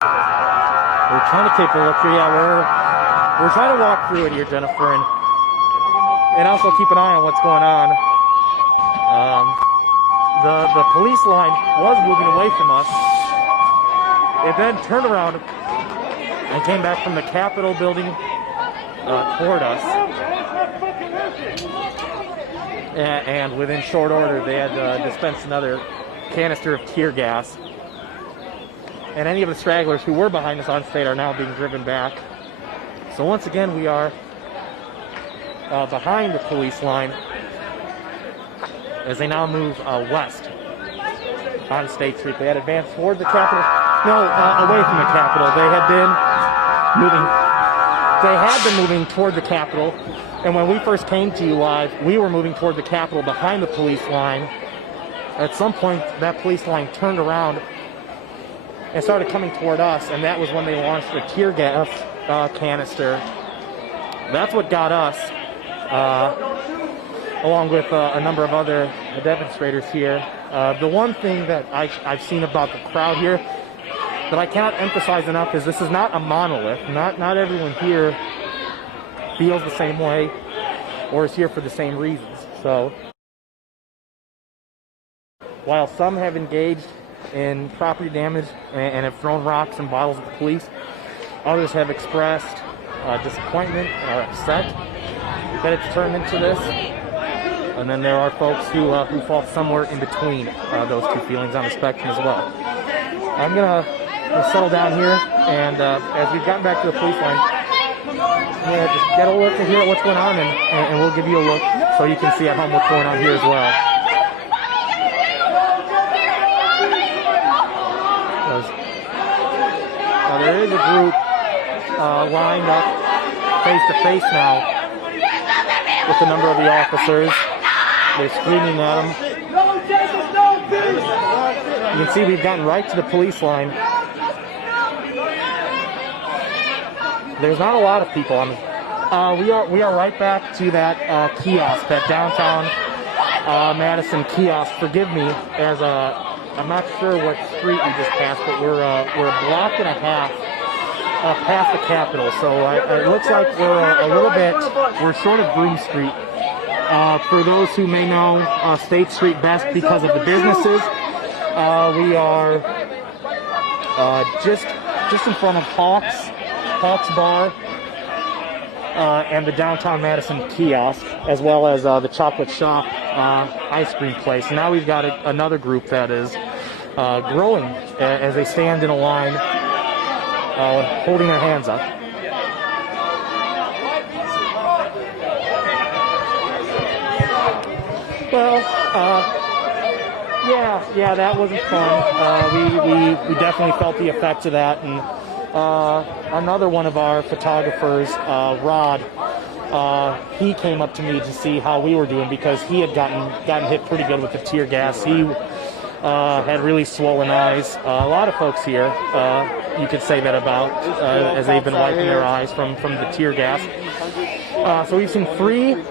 We're trying to take a look here. Yeah, we're trying to walk through it here, Jennifer, and also keep an eye on what's going on. The police line was moving away from us. It then turned around and came back from the Capitol building toward us. And within short order, they had dispensed another canister of tear gas. And any of the stragglers who were behind us on state are now being driven back. So once again, we are behind the police line as they now move west on State Street. They had advanced toward the Capitol. No, away from the Capitol. They had been moving toward the Capitol. And when we first came to you live, we were moving toward the Capitol behind the police line. At some point, that police line turned around and started coming toward us, and that was when they launched a tear gas canister. That's what got us, along with a number of other demonstrators here. The one thing that I've seen about the crowd here that I cannot emphasize enough is this is not a monolith. Not everyone here feels the same way or is here for the same reasons. So while some have engaged in property damage and have thrown rocks and bottles at the police, others have expressed disappointment and are upset that it's turned into this. And then there are folks who fall somewhere in between those two feelings on the spectrum as well. I'm gonna settle down here, and as we've gotten back to the police line, just get a look and hear what's going on, and we'll give you a look so you can see at home what's going on here as well. There is a group lined up face to face now with a number of the officers. They're screaming at them. You can see we've gotten right to the police line. There's not a lot of people on. We are right back to that kiosk, that downtown Madison kiosk. Forgive me, as I'm not sure what street we just passed, but we're a block and a half past the Capitol. So it looks like we're short of Broome Street. For those who may know State Street best because of the businesses, we are just in front of Hawks Bar and the downtown Madison kiosk, as well as the Chocolate Shop ice cream place. And now we've got another group that is growing as they stand in a line holding their hands up. Well, yeah, that wasn't fun. We definitely felt the effects of that, and another one of our photographers, Rod, he came up to me to see how we were doing because he had gotten hit pretty good with the tear gas. He had really swollen eyes. A lot of folks here, you could say that about, as they've been wiping their eyes from the tear gas. So we've seen 3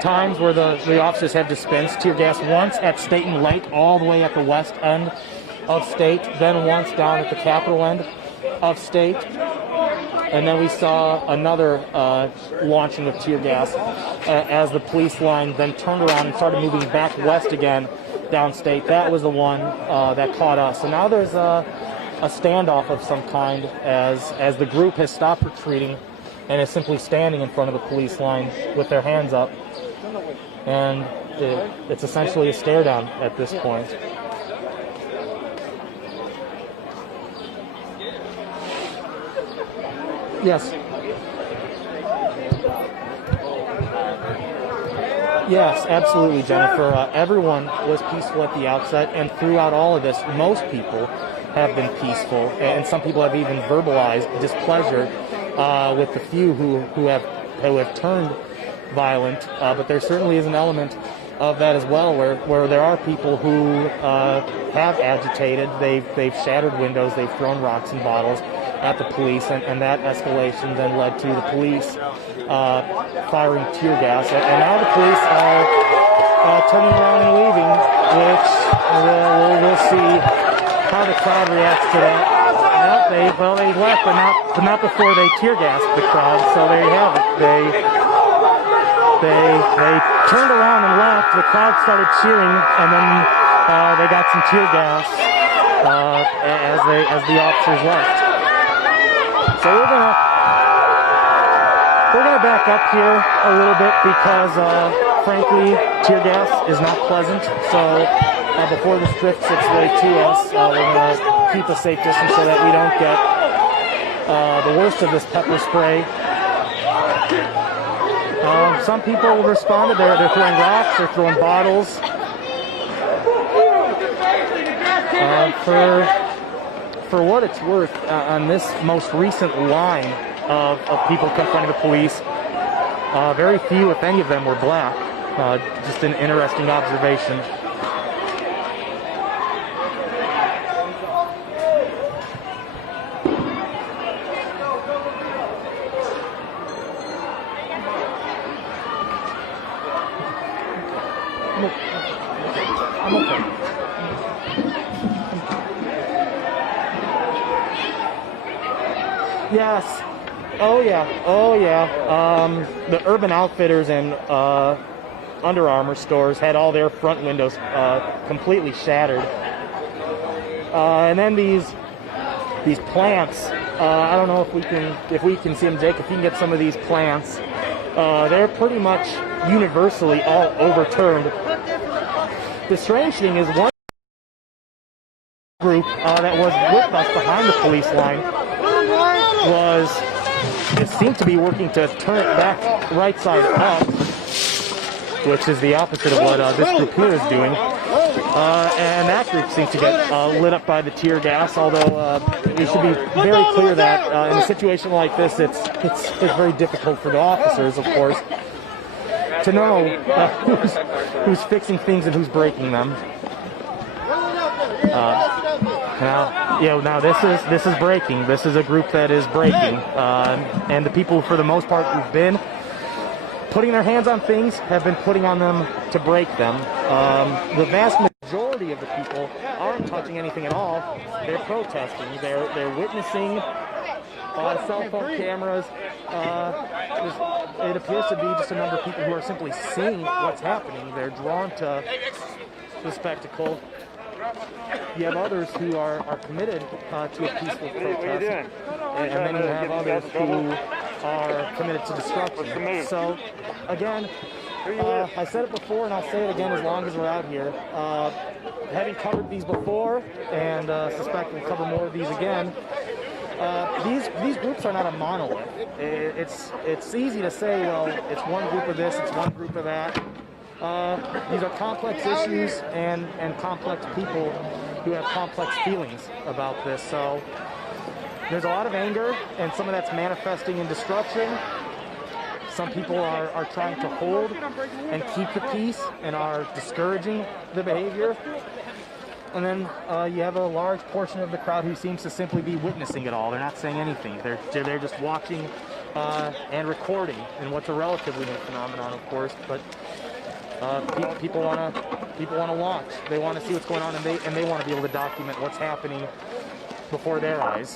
times where the officers have dispensed tear gas, once at State and Lake, all the way at the west end of State, then once down at the Capitol end of State, and then we saw another launching of tear gas as the police line then turned around and started moving back west again down State. That was the one that caught us. So now there's a standoff of some kind as the group has stopped retreating and is simply standing in front of the police line with their hands up, and it's essentially a stare down at this point. Yes. Yes, absolutely, Jennifer. Everyone was peaceful at the outset, and throughout all of this, most people have been peaceful, and some people have even verbalized displeasure with the few who have turned violent. But there certainly is an element of that as well, where there are people who have agitated. They've shattered windows, they've thrown rocks and bottles at the police, and that escalation then led to the police firing tear gas. And now the police are turning around and leaving, which we'll see how the crowd reacts to that. Yep, they left, but not before they tear gassed the crowd. So there you have it. They turned around and left. The crowd started cheering, and then they got some tear gas as the officers left. So we're gonna back up here a little bit because, frankly, tear gas is not pleasant. So before this drifts its way to us, we're gonna keep a safe distance so that we don't get the worst of this pepper spray. Some people responded. They're throwing rocks. They're throwing bottles. For what it's worth, on this most recent line of people confronting the police, very few, if any of them, were black. Just an interesting observation. I'm okay. Yes. Oh yeah. Oh yeah. The Urban Outfitters and Under Armour stores had all their front windows completely shattered. And then these plants. I don't know if we can see them, Jake. If you can get some of these plants, they're pretty much universally all overturned. The strange thing is one group that was with us behind the police line it seemed to be working to turn it back right side up, which is the opposite of what this group here is doing. And that group seems to get lit up by the tear gas, although we should be very clear that in a situation like this, it's very difficult for the officers, of course, to know who's fixing things and who's breaking them. Now this is breaking. This is a group that is breaking, and the people, for the most part, who've been putting their hands on things have been putting on them to break them. The vast majority of the people aren't touching anything at all. They're protesting. They're witnessing cell phone cameras. It appears to be just a number of people who are simply seeing what's happening. They're drawn to the spectacle. You have others who are committed to a peaceful protest, and then you have others who are committed to destruction. So, again, I said it before, and I'll say it again as long as we're out here. Having covered these before, and suspect we'll cover more of these again, these groups are not a monolith. It's easy to say, well, it's one group of this, it's one group of that. These are complex issues and complex people who have complex feelings about this. So there's a lot of anger, and some of that's manifesting in destruction. Some people are trying to hold and keep the peace and are discouraging the behavior. And then you have a large portion of the crowd who seems to simply be witnessing it all. They're not saying anything. They're just watching and recording, in what's a relatively new phenomenon, of course. But people want to watch. They want to see what's going on, and they want to be able to document what's happening before their eyes.